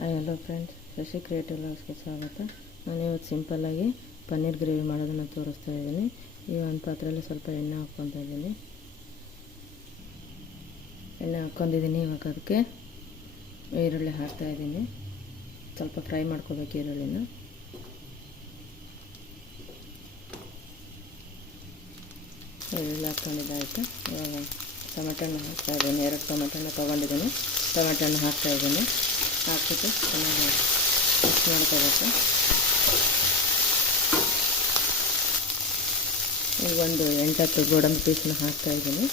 Hi hello friends, Shashi creative ವ್ಲಾಗ್ಸ್ಗೆ ಸ್ವಾಗತ. ನಾನು ಇವತ್ತು ಸಿಂಪಲ್ಲಾಗಿ ಪನ್ನೀರ್ ಗ್ರೇವಿ ಮಾಡೋದನ್ನು ತೋರಿಸ್ತಾ ಇದ್ದೀನಿ. ಈ ಒಂದು ಪಾತ್ರೆಯಲ್ಲಿ ಸ್ವಲ್ಪ ಎಣ್ಣೆ ಹಾಕ್ಕೊತಾ ಇದ್ದೀನಿ. ಎಣ್ಣೆ ಹಾಕ್ಕೊಂಡಿದ್ದೀನಿ. ಇವಾಗ ಅದಕ್ಕೆ ಈರುಳ್ಳಿ ಹಾಕ್ತಾಯಿದ್ದೀನಿ. ಸ್ವಲ್ಪ ಫ್ರೈ ಮಾಡ್ಕೋಬೇಕು ಈರುಳ್ಳಿನ. ಈರುಳ್ಳಿ ಹಾಕ್ಕೊಂಡಿದ್ದಾಯಿತು. ಇವಾಗ ಟೊಮೆಟೊನ ಹಾಕ್ತಾಯಿದ್ದೀನಿ. 2 ಟೊಮೆಟೊನ ತೊಗೊಂಡಿದ್ದೀನಿ. ಟೊಮೆಟೊನ ಹಾಕ್ತಾಯಿದ್ದೀನಿ. ಹಾಕ್ಬಿಟ್ಟು ಚೆನ್ನಾಗಿ ಮಿಕ್ಸ್ ಮಾಡ್ಕೋಬೇಕು. ಈಗ ಒಂದು 8-10 ಗೋಡಂಬಿ ಪೀಸನ್ನ ಹಾಕ್ತಾಯಿದ್ದೀನಿ.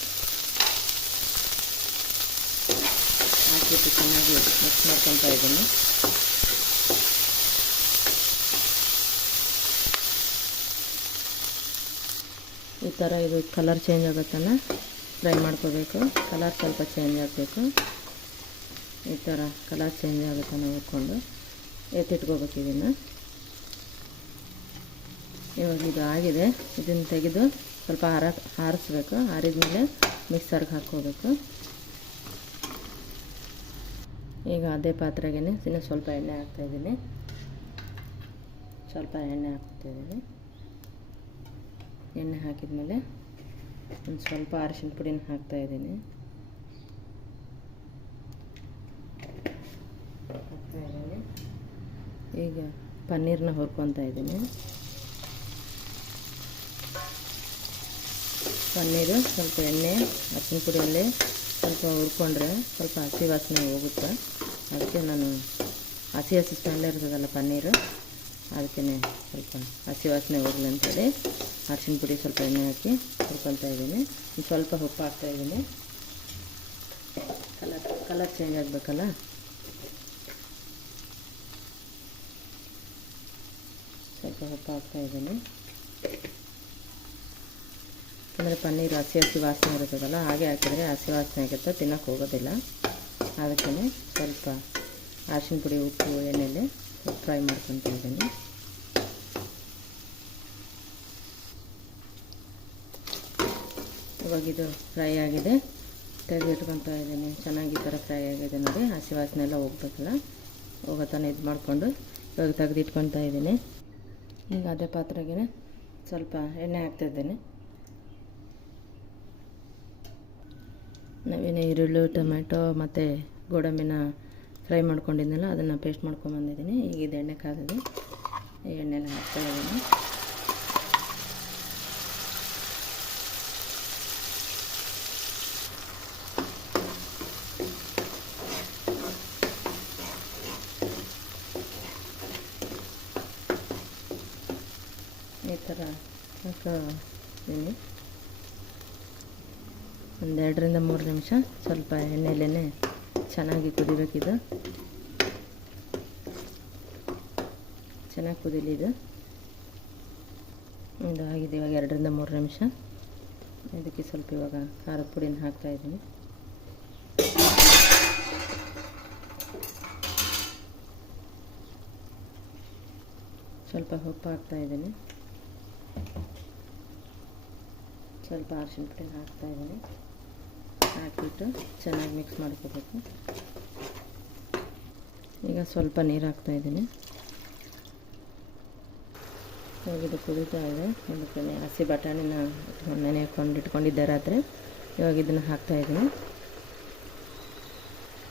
ಹಾಕಿಬಿಟ್ಟು ಚೆನ್ನಾಗಿ ಮಿಕ್ಸ್ ಮಾಡ್ಕೊತಾ ಇದ್ದೀನಿ. ಈ ಥರ ಇದು ಕಲರ್ ಚೇಂಜ್ ಆಗುತ್ತನ್ನ ಫ್ರೈ ಮಾಡ್ಕೋಬೇಕು. ಕಲರ್ ಸ್ವಲ್ಪ ಚೇಂಜ್ ಆಗಬೇಕು. ಈ ಥರ ಕಲರ್ ಚೇಂಜ್ ಆಗುತ್ತೆ ಹುರ್ಕೊಂಡು ಎತ್ತಿಟ್ಕೋಬೇಕು. ಇದನ್ನು ಇವಾಗ ಇದು ಆಗಿದೆ. ಇದನ್ನು ತೆಗೆದು ಸ್ವಲ್ಪ ಆರಿಸ್ಬೇಕು. ಆರಿದ್ಮೇಲೆ ಮಿಕ್ಸರ್ಗೆ ಹಾಕ್ಕೋಬೇಕು. ಈಗ ಅದೇ ಪಾತ್ರೆಗೆ ಇನ್ನೂ ಸ್ವಲ್ಪ ಎಣ್ಣೆ ಹಾಕ್ತಾಯಿದ್ದೀನಿ. ಸ್ವಲ್ಪ ಎಣ್ಣೆ ಹಾಕ್ತಾಯಿದ್ದೀನಿ. ಎಣ್ಣೆ ಹಾಕಿದ್ಮೇಲೆ ಒಂದು ಸ್ವಲ್ಪ ಅರಿಶಿನ ಪುಡಿನ ಹಾಕ್ತಾಯಿದ್ದೀನಿ. ಈಗ ಪನ್ನೀರನ್ನ ಹುರ್ಕೊತಾ ಇದ್ದೀನಿ. ಪನ್ನೀರು ಸ್ವಲ್ಪ ಎಣ್ಣೆ, ಅರಿಶಿನ ಪುಡಿಯಲ್ಲಿ ಸ್ವಲ್ಪ ಹುರ್ಕೊಂಡ್ರೆ ಸ್ವಲ್ಪ ಹಸಿ ವಾಸನೆ ಹೋಗುತ್ತೆ. ಅದಕ್ಕೆ ನಾನು ಹಸಿ ಸ್ಮೆಲ್ ಇರ್ತದಲ್ಲ ಪನ್ನೀರು, ಅದಕ್ಕೆ ಸ್ವಲ್ಪ ಹಸಿ ವಾಸನೆ ಹೋಗಲಿ ಅಂತೇಳಿ ಅರಿಶಿನ ಪುಡಿ ಸ್ವಲ್ಪ ಎಣ್ಣೆ ಹಾಕಿ ಹುರ್ಕೊತಾ ಇದ್ದೀನಿ. ಸ್ವಲ್ಪ ಉಪ್ಪು ಹಾಕ್ತಾಯಿದ್ದೀನಿ. ಕಲರ್ ಚೇಂಜ್ ಆಗಬೇಕಲ್ಲ, ಸ್ವಲ್ಪ ಉಪ್ಪು ಹಾಕ್ತಾಯಿದ್ದೀನಿ. ಅಂದರೆ ಪನ್ನೀರು ಹಸಿ ವಾಸನೆ ಇರ್ತದಲ್ಲ, ಹಾಗೆ ಹಾಕಿದರೆ ಹಸಿ ವಾಸನೆ ಆಗುತ್ತೆ, ತಿನ್ನೋಕ್ಕೆ ಹೋಗೋದಿಲ್ಲ. ಅದಕ್ಕೆ ಸ್ವಲ್ಪ ಅರಿಶಿನ ಪುಡಿ, ಉಪ್ಪು, ಎಣ್ಣೆಯಲ್ಲಿ ಫ್ರೈ ಮಾಡ್ಕೊತಾ ಇದ್ದೀನಿ. ಇವಾಗ ಇದು ಫ್ರೈ ಆಗಿದೆ, ತೆಗೆದಿಟ್ಕೊತಾ ಇದ್ದೀನಿ. ಚೆನ್ನಾಗಿ ಈ ಥರ ಫ್ರೈ ಆಗಿದೆ ನೋಡಿ. ಹಸಿ ವಾಸನೆ ಎಲ್ಲ ಹೋಗ್ಬೇಕಲ್ಲ, ಹೋಗೋ ತನಕ ಇದು ಮಾಡಿಕೊಂಡು ಇವಾಗ ತೆಗೆದಿಟ್ಕೊತಾ ಇದ್ದೀನಿ. ಈಗ ಅದೇ ಪಾತ್ರೆಗೆ ಸ್ವಲ್ಪ ಎಣ್ಣೆ ಹಾಕ್ತಾಯಿದ್ದೀನಿ. ನಾವೇನು ಈರುಳ್ಳಿ, ಟೊಮೆಟೊ ಮತ್ತು ಗೋಡಂಬಿನ ಫ್ರೈ ಮಾಡ್ಕೊಂಡಿದ್ದೀನಲ್ಲ, ಅದನ್ನು ಪೇಸ್ಟ್ ಮಾಡ್ಕೊಂಬಂದಿದ್ದೀನಿ. ಈಗ ಇದು ಎಣ್ಣೆ ಕಾದಿದೆ. ಈ ಎಣ್ಣೆನ ಹಾಕ್ತಾಯಿದ್ದೀನಿ. ಈ ಥರ ಹಾಕಿದ್ದೀನಿ. ಒಂದು 2-3 ನಿಮಿಷ ಸ್ವಲ್ಪ ಎಣ್ಣೆಯಲ್ಲೇ ಚೆನ್ನಾಗಿ ಕುದಿಬೇಕಿದು. ಚೆನ್ನಾಗಿ ಕುದೀಲಿ ಇದು. ಆಗಿದೆ ಇವಾಗ 2-3 ನಿಮಿಷ. ಇದಕ್ಕೆ ಸ್ವಲ್ಪ ಇವಾಗ ಖಾರದ ಪುಡಿನ ಹಾಕ್ತಾಯಿದ್ದೀನಿ. ಸ್ವಲ್ಪ ಉಪ್ಪು ಹಾಕ್ತಾಯಿದ್ದೀನಿ. ಸ್ವಲ್ಪ ಅರಿಶಿನ ಪುಡಿನ ಹಾಕ್ತಾಯಿದ್ದೀನಿ. ಹಾಕಿಬಿಟ್ಟು ಚೆನ್ನಾಗಿ ಮಿಕ್ಸ್ ಮಾಡ್ಕೋಬೇಕು. ಈಗ ಸ್ವಲ್ಪ ನೀರು ಹಾಕ್ತಾಯಿದ್ದೀನಿ. ಇವಾಗ ಇದು ಕುದೀತಾ ಇದೆ. ಇದಕ್ಕೆ ಹಸಿ ಬಟಾಣಿನ ನೆನೆ ಇಟ್ಕೊಂಡಿದ್ದೆ ರಾತ್ರಿ. ಇವಾಗ ಇದನ್ನು ಹಾಕ್ತಾಯಿದ್ದೀನಿ.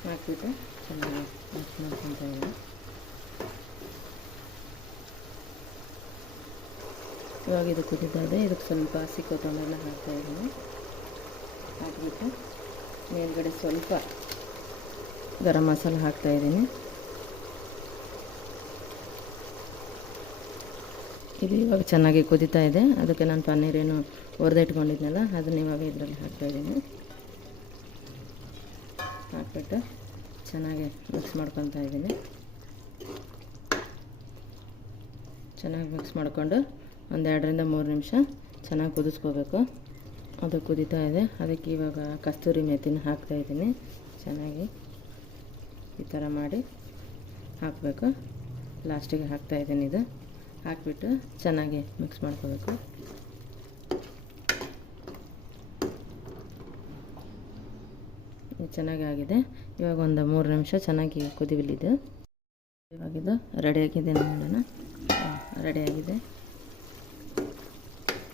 ಹಾಕ್ಬಿಟ್ಟು ಚೆನ್ನಾಗಿ ಮಿಕ್ಸ್ ಮಾಡ್ಕೊತಾ ಇದ್ದೀನಿ. ಇವಾಗ ಇದು ಕುದೀತಾ ಇದೆ. ಇದಕ್ಕೆ ಸ್ವಲ್ಪ ಹಸಿ ಕೊತ್ತಂಬರಿನ ಹಾಕ್ತಾಯಿದ್ದೀನಿ. ಹಾಕಿಬಿಟ್ಟು ಮೇಲ್ಗಡೆ ಸ್ವಲ್ಪ ಗರಂ ಮಸಾಲ ಹಾಕ್ತಾಯಿದ್ದೀನಿ. ಇದು ಇವಾಗ ಚೆನ್ನಾಗಿ ಕುದೀತಾ ಇದೆ. ಅದಕ್ಕೆ ನಾನು ಪನ್ನೀರೇನು ಹುರಿದಿಟ್ಕೊಂಡಿದ್ನಲ್ಲ, ಅದನ್ನ ಇವಾಗ ಇದರಲ್ಲಿ ಹಾಕ್ತಾಯಿದ್ದೀನಿ. ಹಾಕ್ಬಿಟ್ಟು ಚೆನ್ನಾಗಿ ಮಿಕ್ಸ್ ಮಾಡ್ಕೊತಾ ಇದ್ದೀನಿ. ಚೆನ್ನಾಗಿ ಮಿಕ್ಸ್ ಮಾಡಿಕೊಂಡು ಒಂದು 2-3 ನಿಮಿಷ ಚೆನ್ನಾಗಿ ಕುದಿಸ್ಕೋಬೇಕು. ಅದು ಕುದೀತಾ ಇದೆ. ಅದಕ್ಕೆ ಇವಾಗ ಕಸ್ತೂರಿ ಮೆಥಿನ ಹಾಕ್ತಾಯಿದ್ದೀನಿ. ಚೆನ್ನಾಗಿ ಈ ಥರ ಮಾಡಿ ಹಾಕಬೇಕು. ಲಾಸ್ಟಿಗೆ ಹಾಕ್ತಾಯಿದ್ದೀನಿ. ಇದು ಹಾಕಿಬಿಟ್ಟು ಚೆನ್ನಾಗಿ ಮಿಕ್ಸ್ ಮಾಡ್ಕೋಬೇಕು. ಚೆನ್ನಾಗಿ ಆಗಿದೆ. ಇವಾಗ ಒಂದು 3 ನಿಮಿಷ ಚೆನ್ನಾಗಿ ಕುದಿಲಿದೆ. ಇವಾಗಿದು ರೆಡಿಯಾಗಿದೆ ನೋಡೋಣ. ರೆಡಿಯಾಗಿದೆ,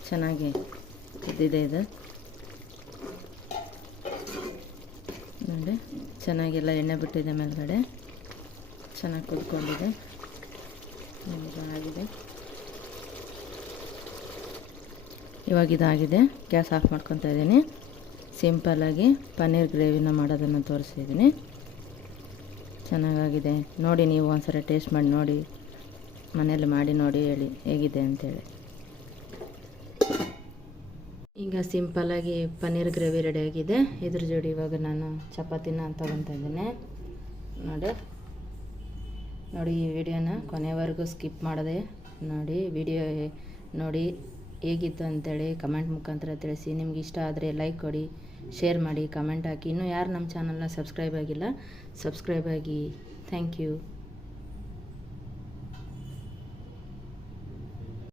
ಚೆನ್ನಾಗಿ ಇದ್ದಿದೆ ಇದು ನೋಡಿ. ಚೆನ್ನಾಗೆಲ್ಲ ಎಣ್ಣೆ ಬಿಟ್ಟಿದೆ ಮೇಲ್ಗಡೆ, ಚೆನ್ನಾಗಿ ಕುದ್ಕೊಂಡಿದೆ. ಆಗಿದೆ, ಇವಾಗ ಇದಾಗಿದೆ. ಗ್ಯಾಸ್ ಆಫ್ ಮಾಡ್ಕೊತಾ ಇದ್ದೀನಿ. ಸಿಂಪಲ್ಲಾಗಿ ಪನ್ನೀರ್ ಗ್ರೇವಿನ ಮಾಡೋದನ್ನು ತೋರಿಸಿದ್ದೀನಿ. ಚೆನ್ನಾಗಾಗಿದೆ ನೋಡಿ. ನೀವು ಒಂದ್ಸರಿ ಟೇಸ್ಟ್ ಮಾಡಿ ನೋಡಿ, ಮನೇಲಿ ಮಾಡಿ ನೋಡಿ, ಹೇಳಿ ಹೇಗಿದೆ ಅಂತೇಳಿ. ಈಗ ಸಿಂಪಲ್ಲಾಗಿ ಪನ್ನೀರ್ ಗ್ರೇವಿ ರೆಡಿಯಾಗಿದೆ. ಇದ್ರ ಜೋಡಿ ಇವಾಗ ನಾನು ಚಪಾತಿನ ತೊಗೊತಾ ಇದ್ದೀನಿ ನೋಡಿ. ಈ ವಿಡಿಯೋನ ಕೊನೆವರೆಗೂ ಸ್ಕಿಪ್ ಮಾಡದೆ ನೋಡಿ. ವಿಡಿಯೋ ನೋಡಿ ಹೇಗಿತ್ತು ಅಂತೇಳಿ ಕಮೆಂಟ್ ಮುಖಾಂತರ ತಿಳಿಸಿ. ನಿಮ್ಗೆ ಇಷ್ಟ ಆದರೆ ಲೈಕ್ ಕೊಡಿ, ಶೇರ್ ಮಾಡಿ, ಕಮೆಂಟ್ ಹಾಕಿ. ಇನ್ನೂ ಯಾರು ನಮ್ಮ ಚಾನಲ್ನ ಸಬ್ಸ್ಕ್ರೈಬ್ ಆಗಿಲ್ಲ, ಸಬ್ಸ್ಕ್ರೈಬ್ ಆಗಿ. Thank you.